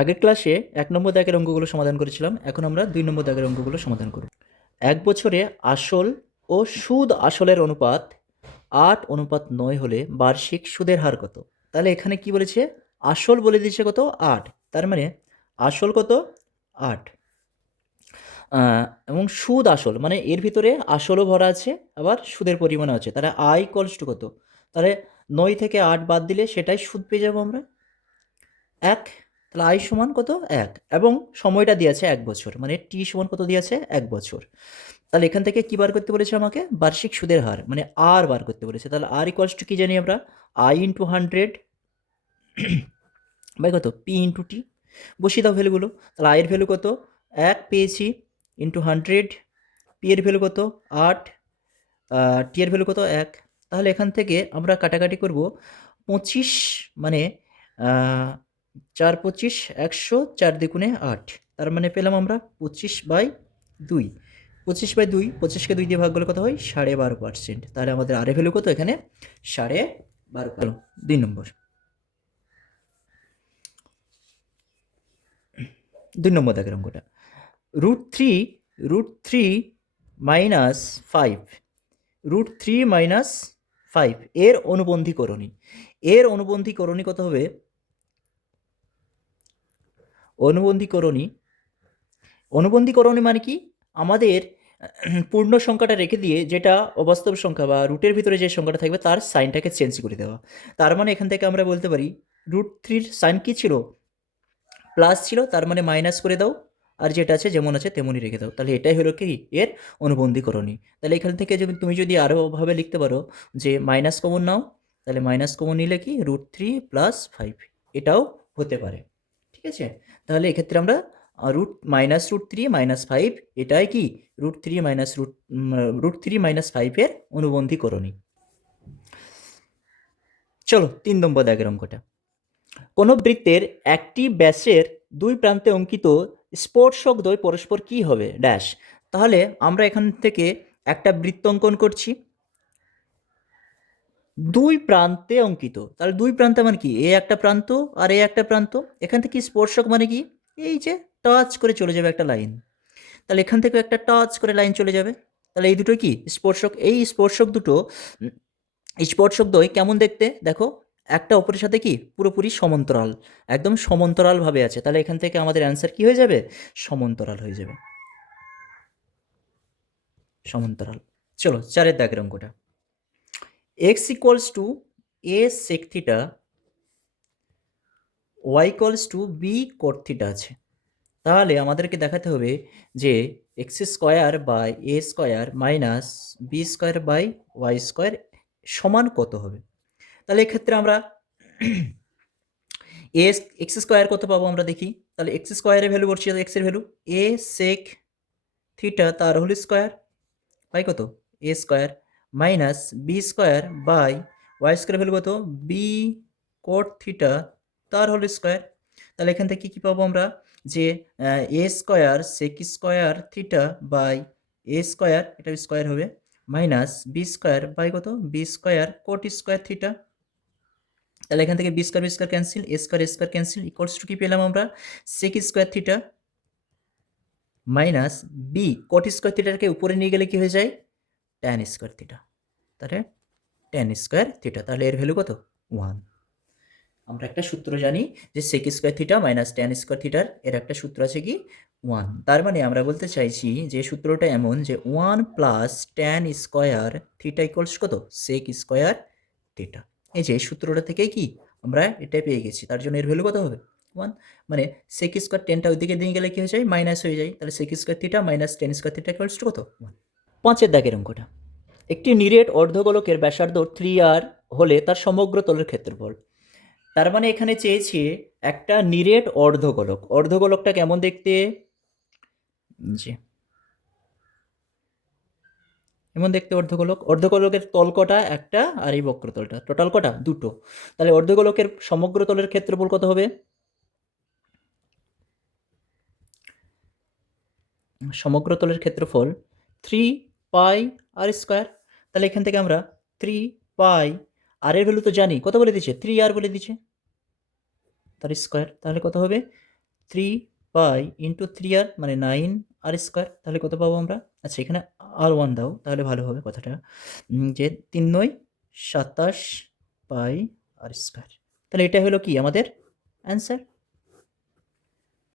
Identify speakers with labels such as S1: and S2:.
S1: আগের ক্লাসে এক নম্বর দাগের অঙ্কগুলো সমাধান করেছিলাম, এখন আমরা দুই নম্বর দাগের অঙ্কগুলো সমাধান করব। এক বছরে আসল ও সুদ আসলের অনুপাত আট, অনুপাত নয় হলে বার্ষিক সুদের হার কত? তাহলে এখানে কি বলেছে? আসল বলে দিয়েছে কত? আট। তার মানে আসল কত? আট। এবং সুদ আসল মানে এর ভিতরে আসলও ভরা আছে, আবার সুদের পরিমাণও আছে। তাহলে আয় কলস টু কত? তাহলে নয় থেকে আট বাদ দিলে সেটাই সুদ পেয়ে যাব আমরা। এক তাহলে আই সমান কত? এক। এবং সময়টা দিয়েছে এক বছর। মানে টি সমান কত দিয়েছে? এক বছর। তাহলে এখান থেকে কী বার করতে বলেছে আমাকে? বার্ষিক সুদের হার। মানে আর বার করতে বলেছে। তাহলে আর ইকুয়ালস টু কী জানি আমরা? আই ইন্টু হান্ড্রেড বাই কত? পি ইন্টু টি বসিয়ে দাও ভ্যালুগুলো তাহলে আয়ের ভ্যালু কত? এক পেয়েছি ইন্টু হান্ড্রেড পি এর ভ্যালু কত? আট। টি এর ভ্যালু কত? এক। তাহলে এখান থেকে আমরা কাটাকাটি করব পঁচিশ মানে চার পঁচিশ, একশো, চার দ্বিগুণে আট। তার মানে পেলাম আমরা পঁচিশ বাই দুই। পঁচিশ বাই দুই, পঁচিশকে দুই দিয়ে ভাগ করলে কত হয়? সাড়ে বারো পার্সেন্ট তাহলে আমাদের আরে ভ্যালু কত এখানে? সাড়ে বারো দুই নম্বর। দুই নম্বর দাগের অঙ্কটা। Root three root three minus five root three minus five এর অনুবন্ধীকরণী এর অনুবন্ধীকরণী কত হবে? অনুবন্ধীকরণী। অনুবন্ধীকরণী মানে কি? আমাদের পূর্ণ সংখ্যাটা রেখে দিয়ে যেটা অবাস্তব সংখ্যা বা রুটের ভিতরে যে সংখ্যাটা থাকবে তার সাইনটাকে চেঞ্জ করে দেওয়া। তার মানে এখান থেকে আমরা বলতে পারি, রুট থ্রির সাইন কী ছিল? প্লাস ছিল, তার মানে মাইনাস করে দাও। আর যেটা আছে, যেমন আছে, তেমনই রেখে দাও। তাহলে এটাই হলো কি? এর অনুবন্ধীকরণী। তাহলে এখান থেকে যদি তুমি যদি আরও ভাবে লিখতে পারো যে মাইনাস কমন নাও, তাহলে মাইনাস কমন নিলে কি? Root three plus five. এটাও হতে পারে। ঠিক আছে? তাহলে এক্ষেত্রে আমরা root minus root three minus five এটাই কি? Root three minus root root three minus ফাইভের অনুবন্ধীকরণী চলো, তিন নম্বর দাগের অঙ্কটা কোনো বৃত্তের একটি ব্যাসের দুই প্রান্তে অঙ্কিত স্পর্শক দ্বয় পরস্পর কি হবে? ড্যাশ তাহলে আমরা এখান থেকে একটা বৃত্ত অঙ্কন করছি। দুই প্রান্তে অঙ্কিত। তাহলে দুই প্রান্তে মানে কি? এ একটা প্রান্ত আর এ একটা প্রান্ত। এখান থেকে স্পর্শক মানে কি? এই যে টাচ করে চলে যাবে একটা লাইন তাহলে এখান থেকেও একটা টাচ করে লাইন চলে যাবে। তাহলে এই দুটো কি? স্পর্শক। এই স্পর্শক দুটো স্পর্শক দ্বয় কেমন দেখতে? দেখো, একটা অপরের সাথে কি? পুরোপুরি সমান্তরাল। একদম সমান্তরালভাবে আছে। তাহলে এখান থেকে আমাদের অ্যান্সার কি হয়ে যাবে? সমান্তরাল হয়ে যাবে। সমান্তরাল। চলো, চারের দাগের অঙ্কটা। X equals to a sec theta y equals to b cot theta আছে। তাহলে আমাদেরকে দেখাতে হবে যে x square by a square minus b square by y square সমান কত হবে। তাহলে এক্ষেত্রে আমরা এ এক্স স্কোয়ার কত পাবো আমরা দেখি। তাহলে এক্স স্কোয়ারের ভ্যালু বলছি এক্সের ভ্যালু এ সেক থিটা তার হোল স্কোয়ার বাই কত? A square minus b square by y square value কত? বি কোট থিটা তার হোল স্কোয়ার তাহলে এখান থেকে কী পাবো আমরা? যে a square sec square theta by a square, এটা স্কোয়ার হবে মাইনাস বি স্কোয়ার বাই কত? B square cot square theta তাহলে এখান থেকে b square b square cancel a square a square cancel equals to কি পেলাম আমরা? Sec square theta minus b cot square থিটাকে উপরে নিয়ে গেলে কি হয়ে যায়? ট্যান স্কোয়ার থিটা তাহলে ট্যান স্কোয়ার থিটা তাহলে এর ভ্যালু কত? ওয়ান আমরা একটা সূত্র জানি যে sec square theta minus tan square থিটার এর একটা সূত্র আছে কি? ওয়ান তার মানে আমরা বলতে চাইছি যে সূত্রটা এমন যে one plus tan square theta equals কত? সেক স্কোয়ার থিটা এই যে সূত্রটা থেকেই কি আমরা এটাই পেয়ে গেছি, তার জন্য এর ভ্যালু কত হবে? ওয়ান মানে সেক স্কোয়ার টেনটা ওইদিকে দিয়ে গেলে কি হয়ে যায়? মাইনাস হয়ে যায়। তাহলে sec square theta minus tan square theta equals to কত? ওয়ান পাঁচের দাগের অঙ্কটা। একটি নিরেট অর্ধগোলকের ব্যাসার্ধ থ্রি আর হলে তার সমগ্র তলের ক্ষেত্রফল। তার মানে এখানে চেয়েছে একটা নিরেট অর্ধগোলক। অর্ধগোলকটা কেমন দেখতে? জি। এমন দেখতে অর্ধগোলক। অর্ধগোলকের তল কটা একটা আর এই বক্রতলটা টোটাল কটা? দুটো। তাহলে অর্ধগোলকের সমগ্র তলের ক্ষেত্রফল কত হবে? সমগ্র তলের ক্ষেত্রফল থ্রি পাই আর স্কোয়ার, তাহলে এখান থেকে আমরা থ্রি পাই আর এর ভ্যালু তো জানি, কত বলে দিচ্ছে? থ্রি আর বলে দিচ্ছে। তার স্কোয়ার, তাহলে কত হবে? থ্রি পাই ইন্টু থ্রি আর মানে নাইন আর স্কোয়ার, তাহলে কত পাবো আমরা? আচ্ছা এখানে আর ওয়ান দাও, তাহলে ভালো হবে কথাটা। যে তিন নয়, সাতাশ পাই আর স্কোয়ার। তাহলে এটা হলো কি আমাদের অ্যান্সার